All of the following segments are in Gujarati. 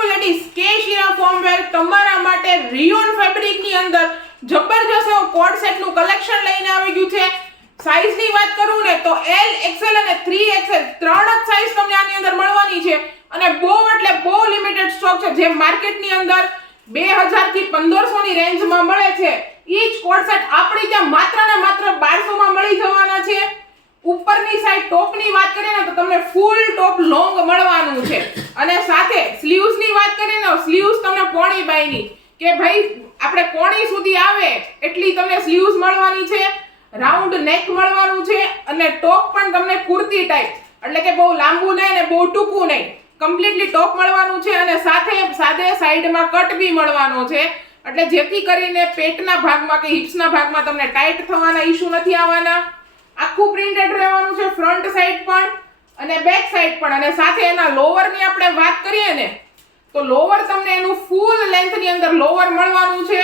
બ્યુટીફુલ લેડીઝ કે શીરા ફોર્મવેર તમારા માટે રિયોન ફેબ્રિક ની અંદર જબરજસ્ત એવો કોડ સેટ નું કલેક્શન લઈને આવી ગયું છે। સાઈઝ ની વાત કરું ને તો L XL અને 3XL ત્રણ જ સાઈઝ તમને આની અંદર મળવાની છે અને બહુ એટલે બહુ લિમિટેડ સ્ટોક છે। જે માર્કેટ ની અંદર 2000 થી 1500 ની રેન્જ માં મળે છે ઈ જ કોડ સેટ આપણી ત્યાં માત્ર ને માત્ર 1200 માં મળી જવાના છે। ઉપરની સાઈડ ટોપ ની વાત કરીએ ને તો તમને ફૂલ ટોપ લોંગ મળવાનું છે અને સાથે સ્લીવ્સ ની વાત કરીએ ને સ્લીવ્સ તમને પોણી બાયની કે ભાઈ આપણે કોણી સુધી આવે એટલી તમને સ્લીવ્સ મળવાની છે। રાઉન્ડ નેક મળવાનું છે અને ટોપ પણ તમને કુર્તી ટાઈપ એટલે કે બહુ લાંબુ નહીં ને બહુ ટૂંકું નહીં કમ્પ્લીટલી ટોપ મળવાનું છે અને સાથે સાઈડમાં કટ બી મળવાનો છે એટલે જેથી કરીને પેટના ભાગમાં કે હિપ્સના ભાગમાં તમને ટાઈટ થવાના ઇશ્યુ નથી આવવાના। આખું પ્રિન્ટેડ રહેવાનું છે ફ્રન્ટ સાઈડ પણ અને બેક સાઈડ પણ અને સાથે એના લોવર ની આપણે વાત કરીએ ને તો લોવર તમને એનું ફૂલ લેન્થ ની અંદર લોવર મળવાનું છે।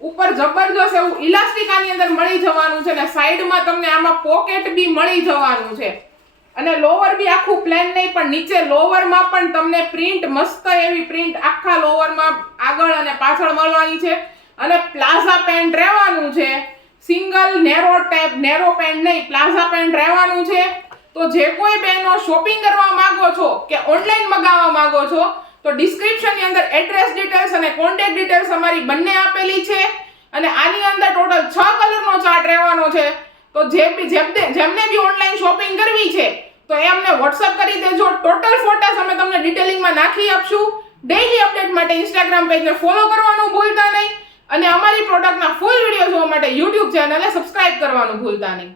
ઉપર જબરજસ્ત એવું ઇલાસ્ટિક આની અંદર મળી જવાનું છે અને સાઈડમાં તમને આમાં પોકેટ બી મળી જવાનું છે અને લોવર બી આખું પ્લેન નહીં પણ નીચે લોવરમાં પણ તમને પ્રિન્ટ મસ્ત એવી પ્રિન્ટ આખા લોવરમાં આગળ અને પાછળ મળવાની છે અને પ્લાઝા પેન્ટ રહેવાનું છે। સિંગલ નેરો પેન્ટ નહીં પ્લાઝા પેન્ટ રહેવાનું છે। તો જે કોઈ બહેનો શોપિંગ કરવા માંગો છો કે ઓનલાઈન મંગાવવા માંગો છો તો ડિસ્ક્રિપ્શન ની અંદર એડ્રેસ ડિટેલ્સ અને કોન્ટેક્ટ ડિટેલ્સ અમારી બંને આપેલી છે અને આની અંદર ટોટલ 6 કલરનો ચાર્ટ રહેવાનો છે। તો જેમને બી ઓનલાઈન શોપિંગ કરવી છે તો એ અમને WhatsApp કરી દેજો। ટોટલ ફોટોસ અમે તમને ડિટેલિંગમાં નાખી આપશું। ડેઈલી અપડેટ માટે Instagram પેજને ફોલો કરવાનું ભૂલતા નહીં અને અમારી પ્રોડક્ટના ફૂલ વિડિયો જોવા માટે YouTube ચેનલને સબસ્ક્રાઇબ કરવાનું ભૂલતા નહીં।